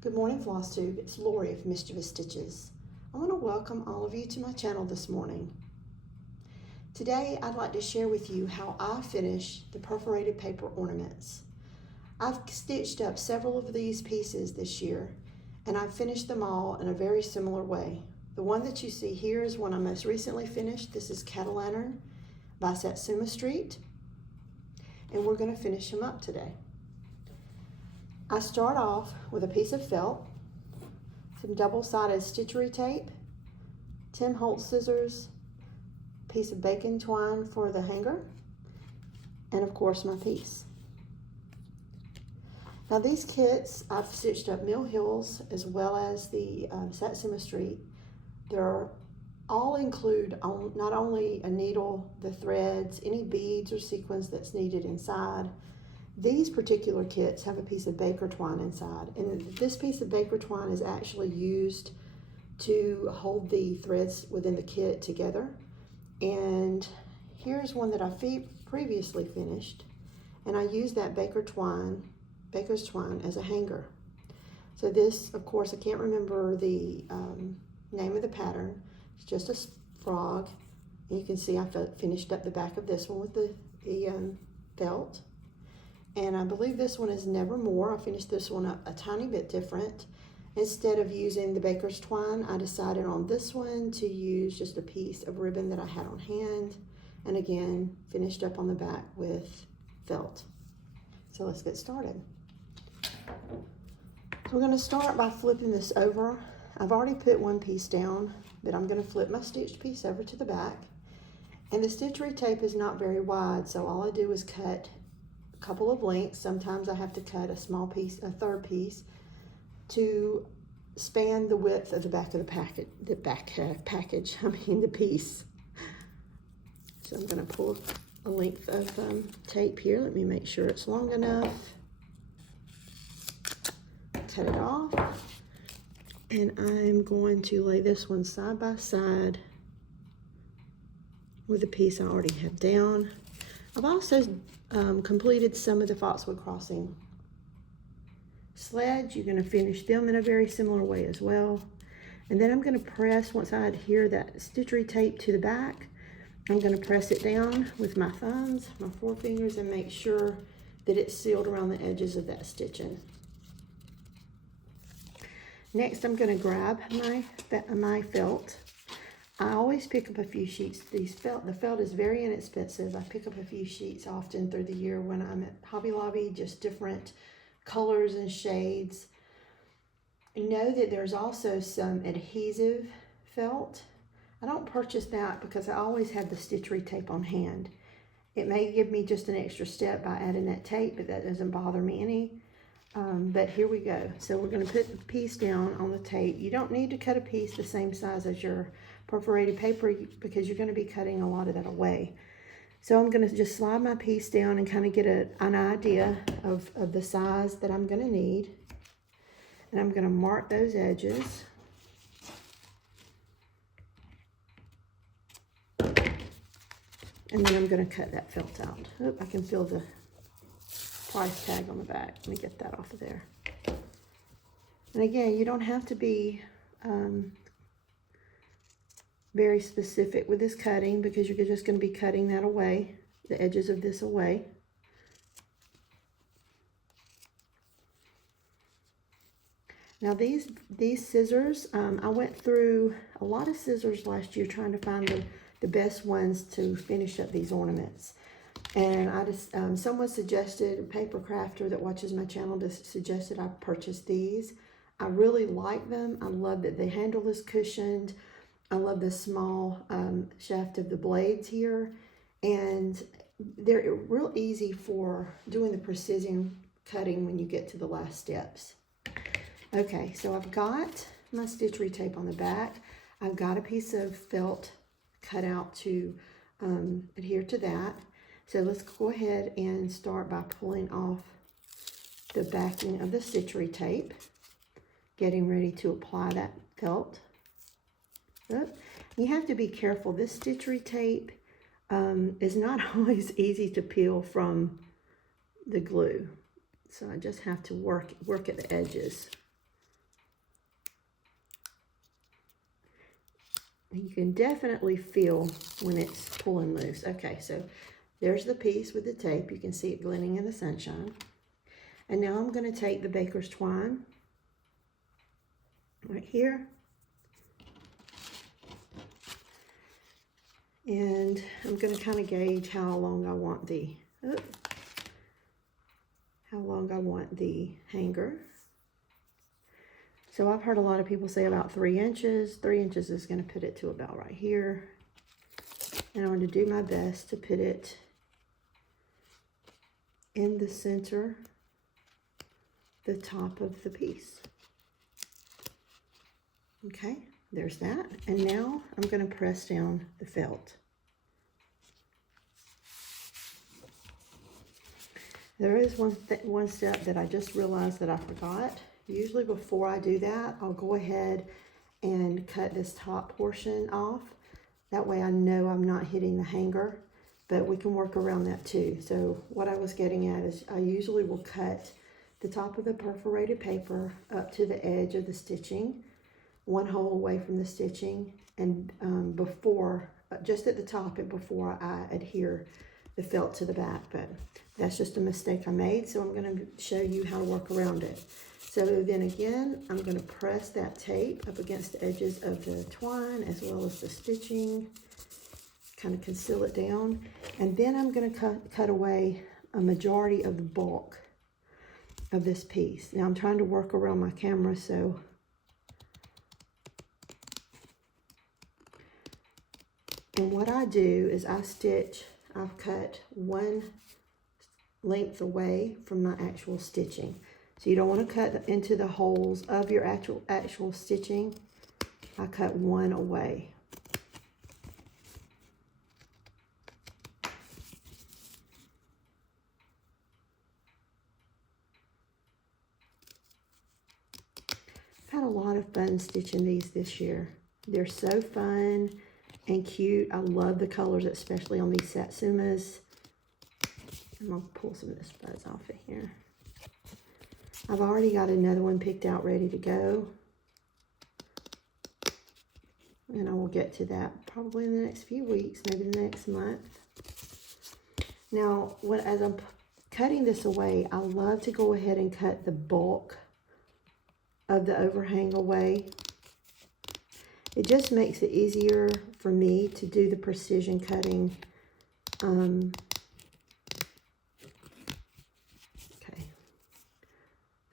Good morning, Flosstube. It's Lori of MischievousStitches. I want to welcome all of you to my channel this morning. Today, I'd like to share with you how I finish the perforated paper ornaments. I've stitched up several of these pieces this year, and I've finished them all in a very similar way. The one that you see here is one I most recently finished. This is Cat-O-Lantern by Satsuma Street, and we're going to finish them up today. I start off with a piece of felt, some double-sided stitchery tape, Tim Holtz scissors, piece of bacon twine for the hanger, and of course my piece. Now these kits, I've stitched up Mill Hills as well as the Satsuma Street. They're all include not only a needle, the threads, any beads or sequins that's needed inside. These particular kits have a piece of baker twine inside, and this piece of baker twine is actually used to hold the threads within the kit together. And here's one that I previously finished, and I used that baker's twine as a hanger. So this, of course, I can't remember the name of the pattern. It's just a frog, and you can see I finished up the back of this one with the felt. And I believe this one is Nevermore. I finished this one up a tiny bit different. Instead of using the baker's twine, I decided on this one to use just a piece of ribbon that I had on hand. And again, finished up on the back with felt. So let's get started. So we're going to start by flipping this over. I've already put one piece down, but I'm going to flip my stitched piece over to the back. And the stitchery tape is not very wide, so all I do is cut couple of lengths. Sometimes I have to cut a small piece, a third piece, to span the width of the back of the piece. So I'm going to pull a length of tape here. Let me make sure it's long enough. Cut it off. And I'm going to lay this one side by side with the piece I already have down. I've also completed some of the Foxwood Crossing sleds. You're going to finish them in a very similar way as well. And then I'm going to press, once I adhere that stitchery tape to the back, I'm going to press it down with my thumbs, my forefingers, and make sure that it's sealed around the edges of that stitching. Next, I'm going to grab my felt. I always pick up a few sheets. The felt is very inexpensive. I pick up a few sheets often through the year when I'm at Hobby Lobby, just different colors and shades. Know that there's also some adhesive felt. I don't purchase that because I always have the stitchery tape on hand. It may give me just an extra step by adding that tape, but that doesn't bother me any. But here we go. So we're going to put the piece down on the tape. You don't need to cut a piece the same size as your perforated paper because you're going to be cutting a lot of that away. So I'm going to just slide my piece down and kind of get an idea of the size that I'm going to need. And I'm going to mark those edges. And then I'm going to cut that felt out. Oh, I can feel the price tag on the back. Let me get that off of there. And again, you don't have to be very specific with this cutting because you're just going to be cutting that away, the edges of this away. Now these scissors, I went through a lot of scissors last year trying to find the best ones to finish up these ornaments. And I just, someone suggested, a paper crafter that watches my channel just suggested I purchase these. I really like them. I love that the handle is cushioned. I love the small shaft of the blades here. And they're real easy for doing the precision cutting when you get to the last steps. Okay, so I've got my stitchery tape on the back. I've got a piece of felt cut out to adhere to that. So let's go ahead and start by pulling off the backing of the stitchery tape, getting ready to apply that felt. You have to be careful. This stitchery tape is not always easy to peel from the glue. So I just have to work at the edges. You can definitely feel when it's pulling loose. Okay, so there's the piece with the tape. You can see it glinting in the sunshine. And now I'm going to take the baker's twine right here. And I'm going to kind of gauge how long I want the hanger. So I've heard a lot of people say about 3 inches. 3 inches is going to put it to about right here. And I'm going to do my best to put it in the center, the top of the piece. Okay, there's that. And now I'm going to press down the felt. There is one step that I just realized that I forgot. Usually before I do that, I'll go ahead and cut this top portion off. That way I know I'm not hitting the hanger, but we can work around that too. So what I was getting at is I usually will cut the top of the perforated paper up to the edge of the stitching, 1 hole away from the stitching, and just at the top and before I adhere the felt to the back. But that's just a mistake I made, so I'm going to show you how to work around it. So then again, I'm going to press that tape up against the edges of the twine as well as the stitching, kind of conceal it down. And then I'm going to cut away a majority of the bulk of this piece. Now I'm trying to work around my camera, so and what I do is I've cut 1 length away from my actual stitching. So you don't want to cut into the holes of your actual stitching. I cut 1 away. I've had a lot of fun stitching these this year. They're so fun and cute. I love the colors, especially on these satsumas. I'm going to pull some of this fuzz off of here. I've already got another one picked out ready to go. And I will get to that probably in the next few weeks, maybe the next month. Now, as I'm cutting this away, I love to go ahead and cut the bulk of the overhang away. It just makes it easier for me to do the precision cutting.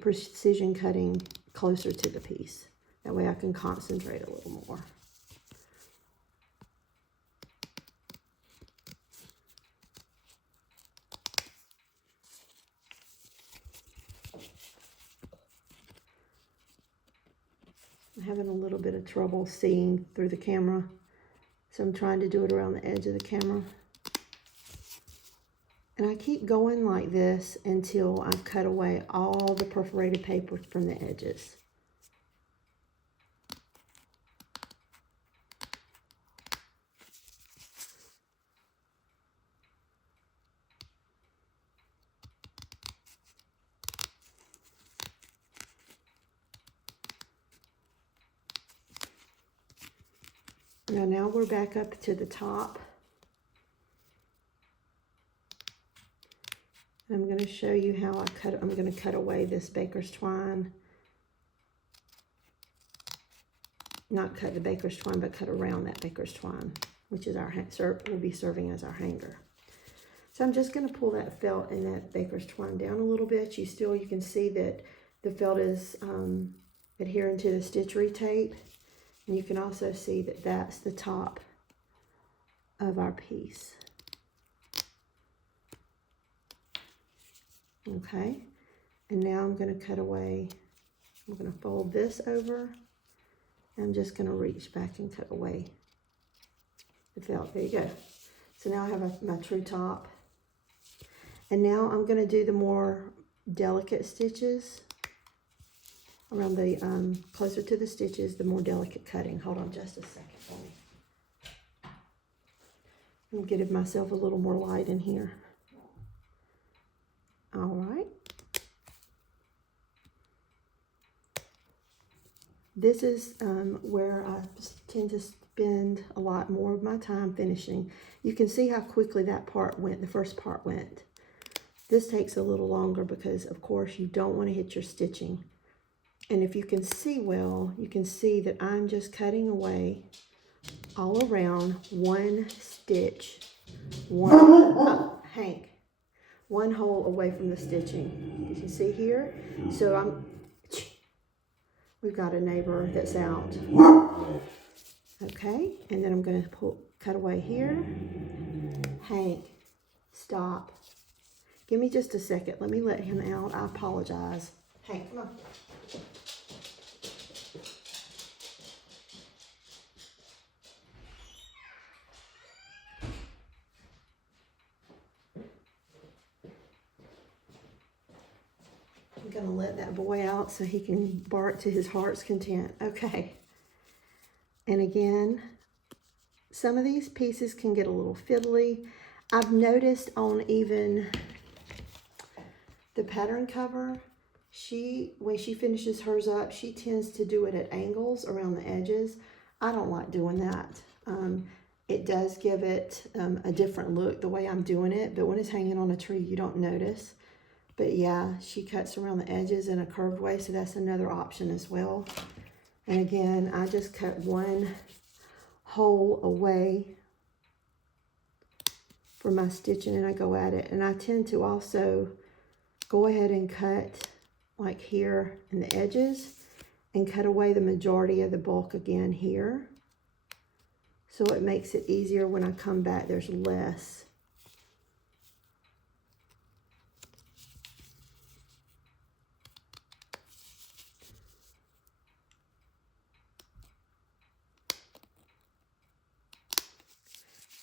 Precision cutting closer to the piece. That way I can concentrate a little more. I'm having a little bit of trouble seeing through the camera, so I'm trying to do it around the edge of the camera. And I keep going like this until I've cut away all the perforated paper from the edges. Now we're back up to the top. I'm going to show you how I'm going to cut away this baker's twine. Not cut the baker's twine, but cut around that baker's twine, which is will be serving as our hanger. So I'm just going to pull that felt and that baker's twine down a little bit. You can see that the felt is adhering to the stitchery tape. And you can also see that that's the top of our piece. Okay, and now I'm going to cut away. I'm going to fold this over. I'm just going to reach back and cut away the felt. There you go. So now I have my true top. And now I'm going to do the more delicate stitches around the, closer to the stitches, the more delicate cutting. Hold on just a second for me. I'm getting myself a little more light in here. All right. This is where I tend to spend a lot more of my time finishing. You can see how quickly that part went, the first part went. This takes a little longer because, of course, you don't want to hit your stitching. And if you can see well, you can see that I'm just cutting away all around one stitch, Hank, one hole away from the stitching. You can see here. So we've got a neighbor that's out. Okay, and then I'm going to cut away here. Hank, stop. Give me just a second. Let me let him out. I apologize. Hank, come on. I'm going to let that boy out so he can bark to his heart's content. Okay. And again, some of these pieces can get a little fiddly. I've noticed on even the pattern cover, when she finishes hers up, she tends to do it at angles around the edges. I don't like doing that. It does give it a different look the way I'm doing it, but when it's hanging on a tree, you don't notice. But yeah, she cuts around the edges in a curved way, so that's another option as well. And again, I just cut one hole away for my stitching and I go at it. And I tend to also go ahead and cut like here in the edges and cut away the majority of the bulk again here. So it makes it easier when I come back, there's less.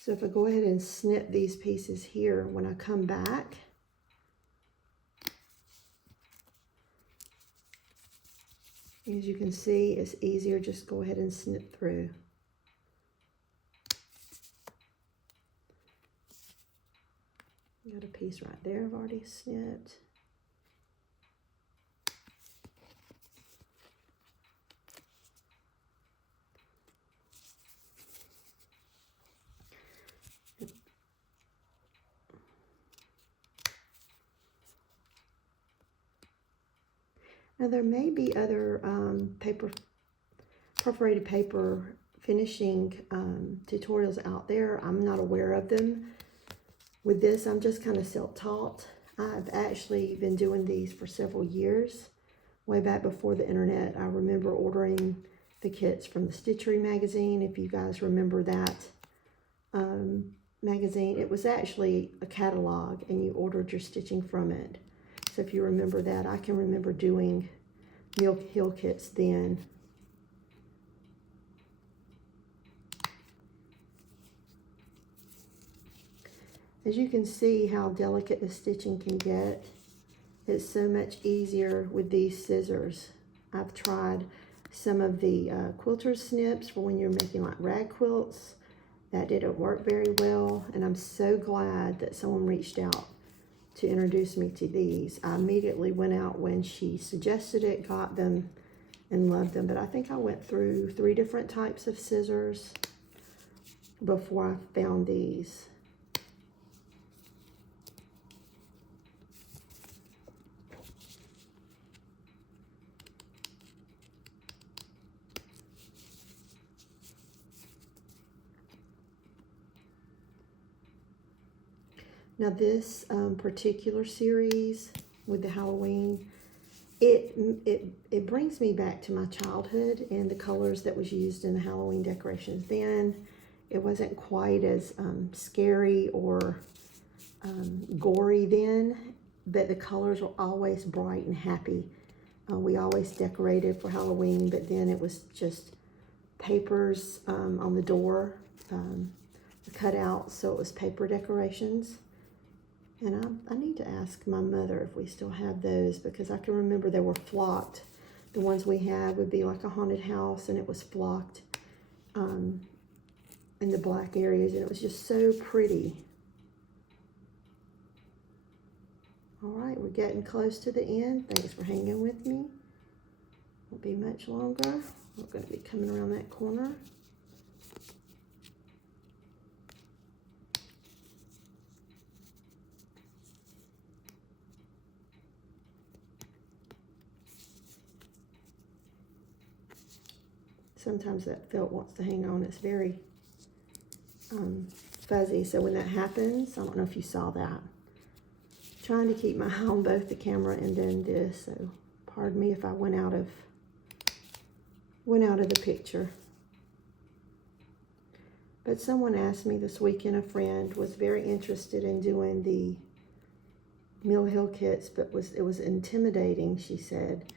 So if I go ahead and snip these pieces here, when I come back, as you can see, it's easier, just go ahead and snip through. Got a piece right there I've already snipped. Now there may be other perforated paper finishing tutorials out there. I'm not aware of them. With this, I'm just kind of self-taught. I've actually been doing these for several years. Way back before the internet, I remember ordering the kits from the Stitchery magazine, if you guys remember that magazine. It was actually a catalog and you ordered your stitching from it. So if you remember that, I can remember doing Mill Hill kits then. As you can see how delicate the stitching can get, it's so much easier with these scissors. I've tried some of the quilter snips for when you're making like rag quilts. That didn't work very well, and I'm so glad that someone reached out to introduce me to these. I immediately went out when she suggested it, got them, and loved them. But I think I went through 3 different types of scissors before I found these. Now this particular series with the Halloween, it brings me back to my childhood and the colors that was used in the Halloween decorations then. It wasn't quite as scary or gory then, but the colors were always bright and happy. We always decorated for Halloween, but then it was just papers on the door, cut out, so it was paper decorations. And I need to ask my mother if we still have those, because I can remember they were flocked. The ones we had would be like a haunted house, and it was flocked in the black areas, and it was just so pretty. All right, we're getting close to the end. Thanks for hanging with me. Won't be much longer. We're going to be coming around that corner. sometimes that felt wants to hang on. It's very fuzzy. So when that happens, I don't know if you saw that. Trying to keep my eye on both the camera and then this. So pardon me if I went out of the picture. But someone asked me this weekend, a friend was very interested in doing the Mill Hill kits, but it was intimidating, she said.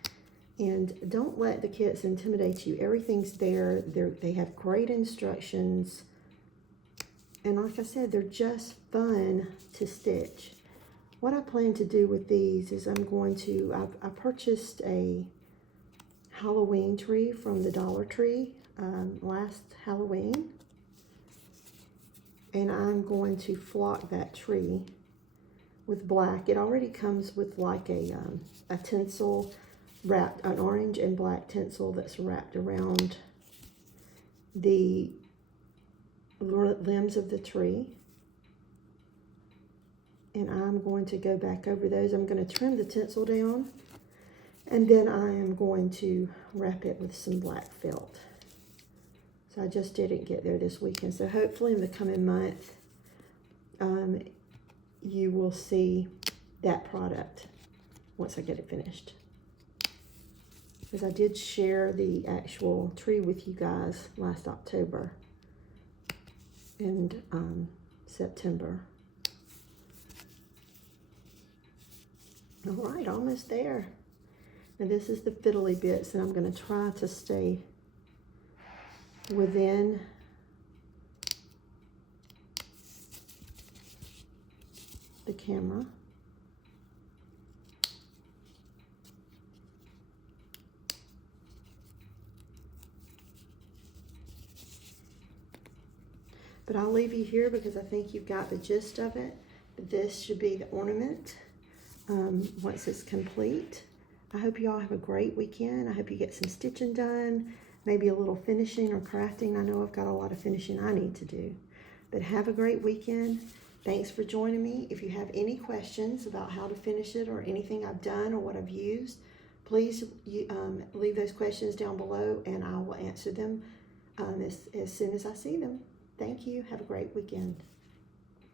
And don't let the kits intimidate you. Everything's there. They have great instructions. And like I said, they're just fun to stitch. What I plan to do with these is I purchased a Halloween tree from the Dollar Tree last Halloween. And I'm going to flock that tree with black. It already comes with like a tinsel wrapped, an orange and black tinsel that's wrapped around the limbs of the tree. And I'm going to go back over those. I'm going to trim the tinsel down, and then I am going to wrap it with some black felt. So I just didn't get there this weekend. So hopefully in the coming month, you will see that product once I get it finished. Because I did share the actual tree with you guys last October and September. All right, almost there. Now this is the fiddly bits, and I'm going to try to stay within the camera. But I'll leave you here because I think you've got the gist of it. This should be the ornament once it's complete. I hope you all have a great weekend. I hope you get some stitching done, maybe a little finishing or crafting. I know I've got a lot of finishing I need to do. But have a great weekend. Thanks for joining me. If you have any questions about how to finish it or anything I've done or what I've used, please leave those questions down below and I will answer them as soon as I see them. Thank you. Have a great weekend.